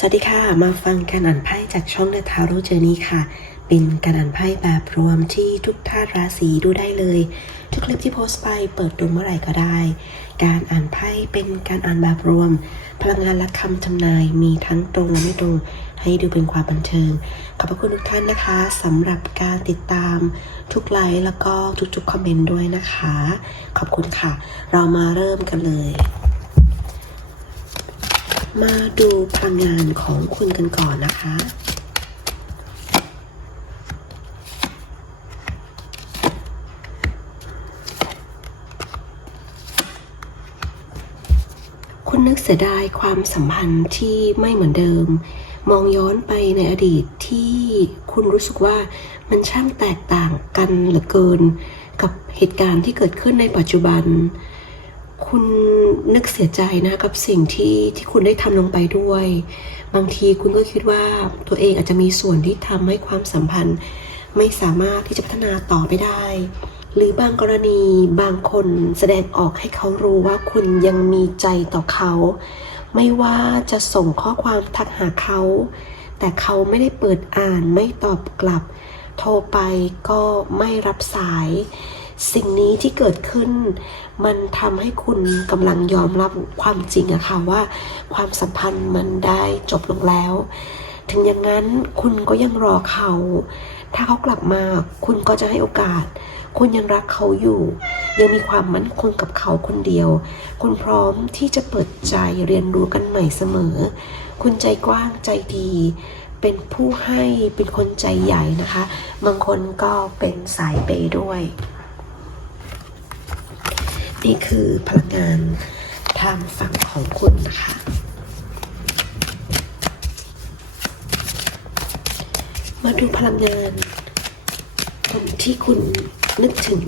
สวัสดีค่ะ มาฟังการอ่านไพ่จากช่องเดอะทาโร่เจอร์นี่ค่ะ เป็นการอ่านไพ่แบบรวมที่ทุกธาตุราศีดูได้เลย ทุกคลิปที่โพสต์ไปเปิดดูเมื่อไหร่ก็ได้ การอ่านไพ่เป็นการอ่านแบบรวม พลังงานและคำทำนายมีทั้งตรงและไม่ตรง ให้ดูเป็นความบันเทิง ขอบพระคุณทุกท่านนะคะสำหรับการติดตามทุกไลค์แล้วก็ทุกๆคอมเมนต์ด้วยนะคะ ขอบคุณค่ะ เรามาเริ่มกันเลย มาดูพลังงานของคุณกันก่อนนะคะ คุณนึกเสียดายความสัมพันธ์ที่ไม่เหมือนเดิม มองย้อนไปในอดีตที่คุณรู้สึกว่ามันช่างแตกต่างกันเหลือเกิน กับเหตุการณ์ที่เกิดขึ้นในปัจจุบัน คุณนึกเสียใจนะกับสิ่งที่ที่คุณได้ทำลงไปด้วย บางทีคุณก็คิดว่าตัวเองอาจจะมีส่วนที่ทำให้ความสัมพันธ์ ไม่สามารถที่จะพัฒนาต่อไปได้ หรือบางกรณีบางคนแสดงออกให้เขารู้ว่าคุณยังมีใจต่อเขา ไม่ว่าจะส่งข้อความทักหาเขา แต่เขาไม่ได้เปิดอ่านไม่ตอบกลับ โทรไปก็ไม่รับสาย สิ่งนี้ที่เกิดขึ้น มันทำให้คุณกำลังยอมรับความจริงอะค่ะว่า ความสัมพันธ์มันได้จบลงแล้ว ถึงอย่างนั้นคุณก็ยังรอเขา ถ้าเขากลับมาคุณก็จะให้โอกาส คุณยังรักเขาอยู่ ยังมีความมั่นคงกับเขาคนเดียว คุณพร้อมที่จะเปิดใจเรียนรู้กันใหม่เสมอ คุณใจกว้างใจดีเป็นผู้ให้เป็นคนใจใหญ่นะคะ บางคนก็เป็นสายเปย์ด้วย นี่คือพลังงานทางฝั่งของคุณนะคะ มาดูพลังงานที่คุณนึกถึง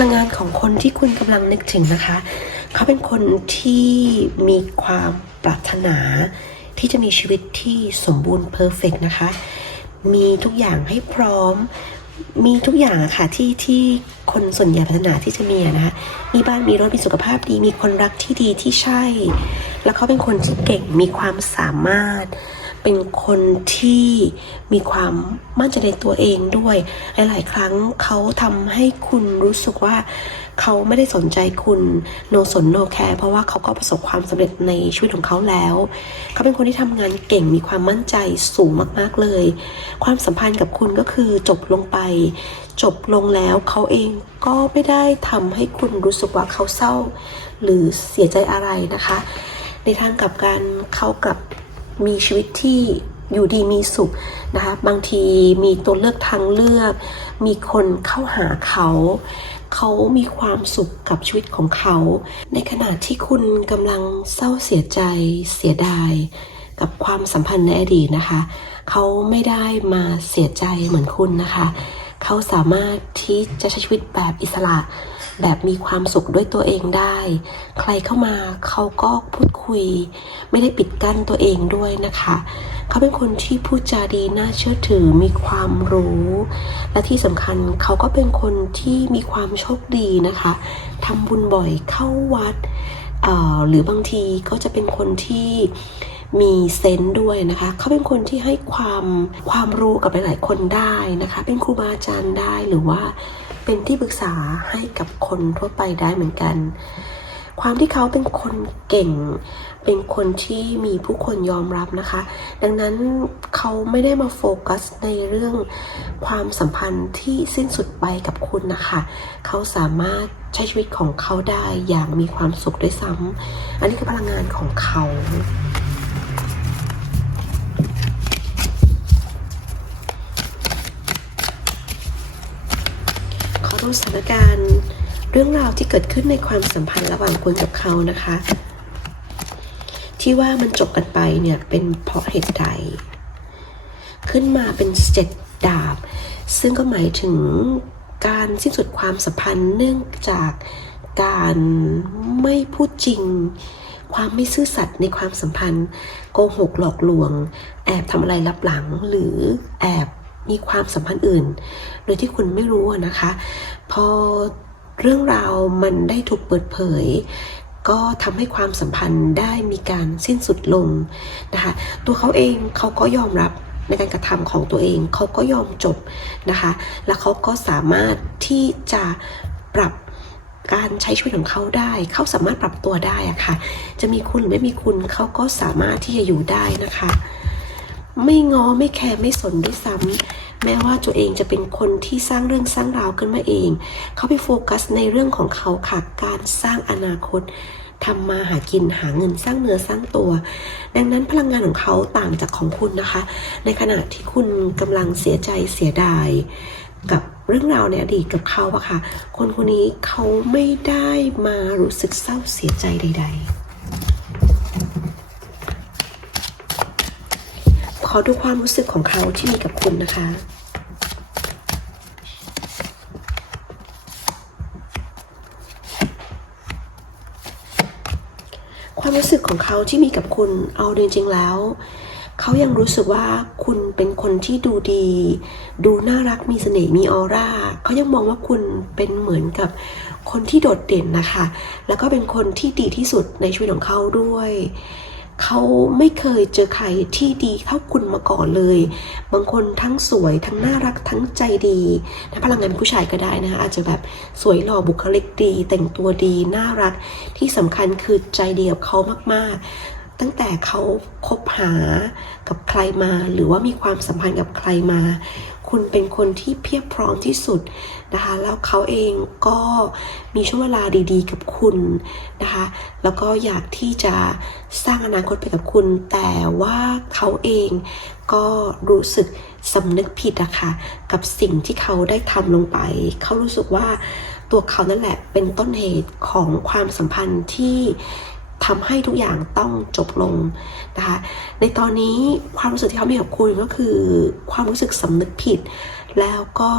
ลังงานของคนที่คุณกำลังนึกถึงนะคะ เขาเป็นคนที่มีความปรารถนา ที่จะมีชีวิตที่สมบูรณ์เพอร์เฟกนะคะ มีทุกอย่างให้พร้อม มีทุกอย่างะค่ะที่ที่คนส่วนใหญ่ปรารถนาที่จะมีนะคะมีบ้านมีรถมีสุขภาพดี มีคนรักที่ดีที่ใช่ แล้วเขาเป็นคนที่เก่งมีความสามารถ เป็นคนที่มีความมั่นใจในตัวเองด้วย หลาย ๆ ครั้งเขาทำให้คุณรู้สึกว่าเขาไม่ได้สนใจคุณโนสนโนแคร์เพราะว่าเขาก็ประสบความสำเร็จในชีวิตของเขาแล้ว เขาเป็นคนที่ทำงานเก่งมีความมั่นใจสูงมาก ๆ เลย ความสัมพันธ์กับคุณก็คือจบลงไป จบลงแล้วเขาเองก็ไม่ได้ทำให้คุณรู้สึกว่าเขาเศร้า หรือเสียใจอะไรนะคะ ในทางกลับกันเขากลับ มีชีวิตที่อยู่ดีมีสุขนะคะบางทีมีตัวเลือกทางเลือก มีคนเข้าหาเขา เขามีความสุขกับชีวิตของเขา ในขณะที่คุณกำลังเศร้าเสียใจเสียดาย กับความสัมพันธ์ในอดีตนะคะ เขาไม่ได้มาเสียใจเหมือนคุณนะคะ เขาสามารถที่จะใช้ชีวิตแบบอิสระ แบบมีความสุขด้วยตัวเองได้ ใครเข้ามาเขาก็พูดคุย ไม่ได้ปิดกั้นตัวเองด้วยนะคะ เขาเป็นคนที่พูดจาดีน่าเชื่อถือมีความรู้ และที่สำคัญเขาก็เป็นคนที่มีความโชคดีนะคะทำบุญบ่อยเข้าวัดหรือบางทีก็จะเป็นคนที่มีเซนต์ด้วยนะคะ เขาเป็นคนที่ให้ความความรู้กับหลายๆคนได้นะคะ เป็นครูบาอาจารย์ได้หรือว่า เป็นที่ปรึกษาให้กับคนทั่วไปได้เหมือนกัน ความที่เขาเป็นคนเก่ง เป็นคนที่มีผู้คนยอมรับนะคะ ดังนั้นเขาไม่ได้มาโฟกัสในเรื่องความสัมพันธ์ที่สิ้นสุดไปกับคุณนะคะ เขาสามารถใช้ชีวิตของเขาได้อย่างมีความสุขด้วยซ้ำอันนี้คือพลังงานของเขา ขอดูสถานการณ์เรื่องราวที่เกิดขึ้นในความสัมพันธ์ระหว่างคุณกับเขานะคะ ที่ว่ามันจบกันไปเนี่ยเป็นเพราะเหตุใด ขึ้นมาเป็นเจ็ดดาบ ซึ่งก็หมายถึงการสิ้นสุดความสัมพันธ์เนื่องจากการไม่พูดจริง ความไม่ซื่อสัตย์ในความสัมพันธ์ โกหกหลอกลวง แอบทำอะไรลับหลังหรือแอบ มีความสัมพันธ์อื่น โดยที่คุณไม่รู้นะคะ พอเรื่องราวมันได้ถูกเปิดเผย ก็ทำให้ความสัมพันธ์ได้มีการสิ้นสุดลงนะคะ ตัวเขาเองเขาก็ยอมรับในการกระทำของตัวเองเขาก็ยอมจบนะคะ แล้วเขาก็สามารถที่จะปรับการใช้ชีวิตของเขาได้ เขาสามารถปรับตัวได้อะค่ะ จะมีคุณหรือไม่มีคุณเขาก็สามารถที่จะอยู่ได้นะคะ ไม่งอไม่แคร์ไม่สนด้วยซ้ำแม้ว่าตัวเองจะเป็นคนที่สร้างเรื่องสร้างราวขึ้นมาเอง เขาไปโฟกัสในเรื่องของเขาค่ะการสร้างอนาคตทำมาหากินหาเงินสร้างเนื้อสร้างตัว ดังนั้นพลังงานของเขาต่างจากของคุณนะคะ ในขณะที่คุณกำลังเสียใจเสียดาย กับเรื่องราวในอดีตกับเขาอะค่ะ คนคนนี้เขาไม่ได้มารู้สึกเศร้าเสียใจใด ๆ ขอดูความรู้สึกของเขาที่มีกับคุณนะคะ ความรู้สึกของเขาที่มีกับคุณ เอาจริงๆแล้ว เขายังรู้สึกว่าคุณเป็นคนที่ดูดี ดูน่ารักมีเสน่ห์มีออร่า เขายังมองว่าคุณเป็นเหมือนกับคนที่โดดเด่นนะคะ แล้วก็เป็นคนที่ดีที่สุดในชีวิตของเขาด้วย เขาไม่เคยเจอใครที่ดีเท่าคุณมาก่อนเลย บางคนทั้งสวยทั้งน่ารักทั้งใจดีถ้าพลังงานผู้ชายก็ได้นะคะอาจจะแบบสวยหล่อบุคลิกดี แต่งตัวดีน่ารักที่สำคัญคือใจเดียวเขามากๆ ตั้งแต่เขาคบหากับใครมาหรือว่ามีความสัมพันธ์กับใครมา คุณเป็นคนที่เพียบพร้อมที่สุดนะคะ แล้วเขาเองก็มีช่วงเวลาดีๆ กับคุณนะคะ แล้วก็อยากที่จะสร้างอนาคตไปกับคุณ แต่ว่าเขาเองก็รู้สึกสำนึกผิดอะค่ะกับสิ่งที่เขาได้ทำลงไป เขารู้สึกว่าตัวเขานั่นแหละเป็นต้นเหตุของความสัมพันธ์ที่ ทำให้ทุกอย่างต้องจบลงนะคะในตอนนี้ความรู้สึกที่เขามีกับคุณก็คือ ความรู้สึกสำนึกผิด แล้วก็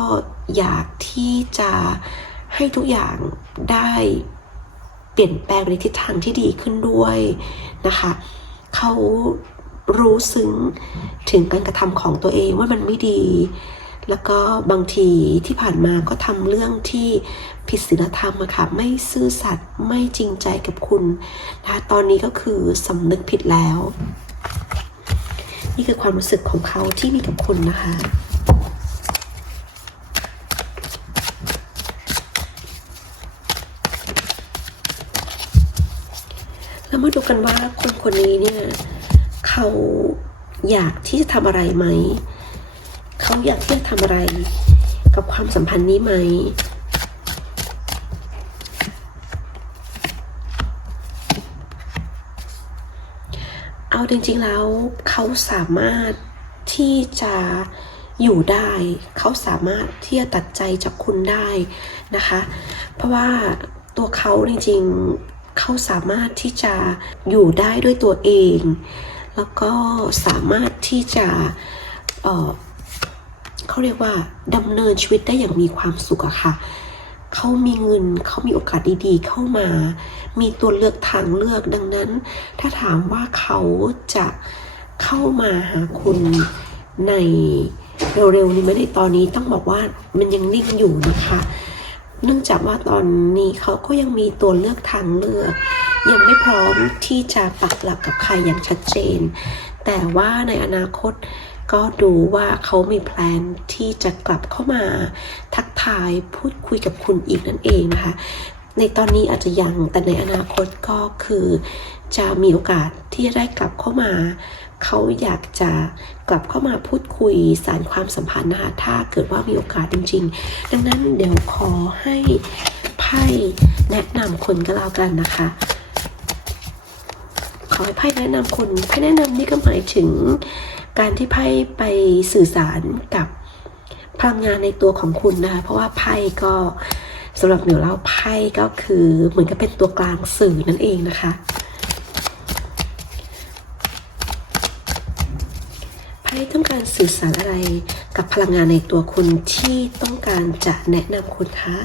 อยากที่จะให้ทุกอย่างได้เปลี่ยนแปลงในทิศทางที่ดีขึ้นด้วยนะคะเขารู้ซึ้งถึงการกระทำของตัวเองว่ามันไม่ดี แล้วก็บางทีที่ผ่านมาก็ทำเรื่องที่ผิดศีลธรรมอะค่ะไม่ซื่อสัตย์ไม่จริงใจกับคุณนะคะตอนนี้ก็คือสำนึกผิดแล้ว นี่คือความรู้สึกของเขาที่มีกับคุณนะคะแล้วมาดูกันว่าคนคนนี้เนี่ย เขาอยากที่จะทำอะไรไหม เขาอยากที่จะทำอะไร กับความสัมพันธ์นี้ไหมเอาจริงๆแล้วเขาสามารถที่จะอยู่ได้ เขาสามารถที่จะตัดใจจากคุณได้นะคะ เพราะว่าตัวเขาจริงๆเขาสามารถที่จะอยู่ได้ด้วยตัวเอง แล้วก็สามารถที่จะ เขาเรียกว่าดำเนินชีวิตได้อย่างมีความสุขอะค่ะเขามีเงินเขามีโอกาสดีๆ เข้ามา มีตัวเลือกทางเลือกดังนั้น ถ้าถามว่าเขาจะเข้ามาหาคุณในเร็วๆนี้ไหม่ในตอนนี้ต้องบอกว่ามันยังนิ่งอยู่นะคะเนื่องจากว่าตอนนี้เขาก็ยังมีตัวเลือกทางเลือก ยังไม่พร้อมที่จะปักหลักกับใครอย่างชัดเจน แต่ว่าในอนาคต ก็ดูว่าเขามีแพลนที่จะกลับเข้ามาทักทายพูดคุยกับคุณอีกนั่นเองนะคะ ในตอนนี้อาจจะยังแต่ในอนาคตก็คือจะมีโอกาสที่ได้กลับเข้ามาเขาอยากจะกลับเข้ามาพูดคุยสารความสัมพันธ์นะคะถ้าเกิดว่ามีโอกาสจริง ๆ ดังนั้นเดี๋ยวขอให้ไพ่แนะนำคนก็แล้วกันนะคะ ขอให้ไพ่แนะนำคนไพ่แนะนำนี่ก็หมายถึง การที่ไพ่ไปสื่อสารกับพลังงานในตัวของคุณนะคะ เพราะว่าไพ่ก็สำหรับเหนียวแล้วไพ่ก็คือเหมือนกับเป็นตัวกลางสื่อนั่นเองนะคะไพ่ต้องการสื่อสารอะไรกับพลังงานในตัวคุณที่ต้องการจะแนะนำคุณคะ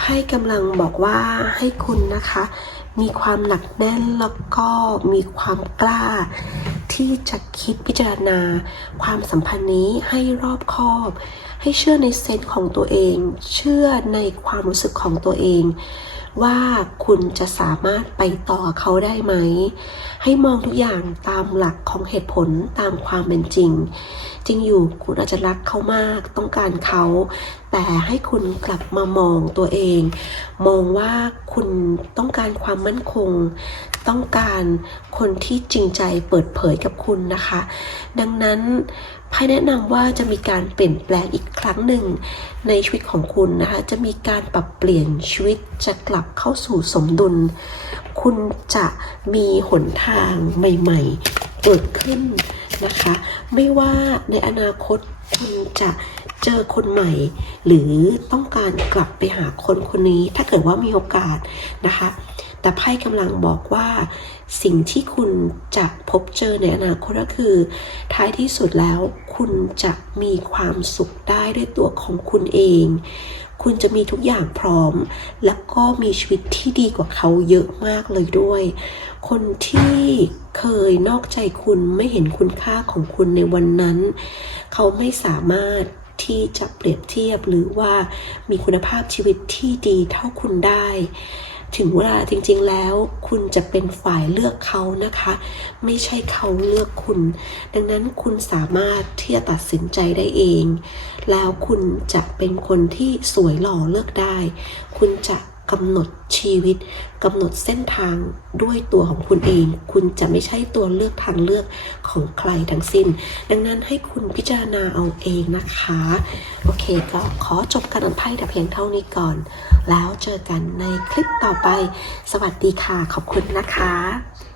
เพ่กำลังบอกว่าให้คุณนะคะ มีความหนักแน่นแล้วก็มีความกล้า ที่จะคิดพิจารณา ความสัมพันธ์นี้ให้รอบคอบ ให้เชื่อในเซนส์ของตัวเอง เชื่อในความรู้สึกของตัวเอง ว่าคุณจะสามารถไปต่อเขาได้ไหม ให้มองทุกอย่างตามหลักของเหตุผลตามความเป็นจริง ริงอยู่ คุณอาจจะรักเขามาก ต้องการเขา แต่ให้คุณกลับมามองตัวเอง มองว่าคุณต้องการความมั่นคง ต้องการคนที่จริงใจเปิดเผยกับคุณนะคะ ดังนั้นไพ่แนะนำว่าจะมีการเปลี่ยนแปลงอีกครั้งหนึ่งในชีวิตของคุณนะคะ จะมีการปรับเปลี่ยนชีวิตจะกลับเข้าสู่สมดุล คุณจะมีหนทางใหม่ ๆ เกิดขึ้นนะคะ ไม่ว่าในอนาคตคุณจะเจอคนใหม่ หรือต้องการกลับไปหาคนคนนี้ ถ้าเกิดว่ามีโอกาสนะคะ แต่ไพ่กำลังบอกว่า สิ่งที่คุณจะพบเจอในอนาคตก็คือ ท้ายที่สุดแล้วคุณจะมีความสุขได้ด้วยตัวของคุณเอง คุณจะมีทุกอย่างพร้อม แล้วก็มีชีวิตที่ดีกว่าเขาเยอะมากเลยด้วย คนที่เคยนอกใจคุณไม่เห็นคุณค่าของคุณในวันนั้น เขาไม่สามารถที่จะเปรียบเทียบหรือว่ามีคุณภาพชีวิตที่ดีเท่าคุณได้ ถึงเวลาจริงๆแล้ว คุณจะเป็นฝ่ายเลือกเขานะคะ ไม่ใช่เขาเลือกคุณ ดังนั้นคุณสามารถที่จะตัดสินใจได้เอง แล้วคุณจะเป็นคนที่สวยหล่อเลือกได้ คุณจะ กำหนดชีวิตกำหนดเส้นทางด้วยตัวของคุณเอง คุณจะไม่ใช่ตัวเลือกทางเลือกของใครทั้งสิ้น ดังนั้นให้คุณพิจารณาเอาเองนะคะ โอเคก็ขอจบการอ่านไพ่แต่เพียงเท่านี้ก่อน แล้วเจอกันในคลิปต่อไป สวัสดีค่ะ ขอบคุณนะคะ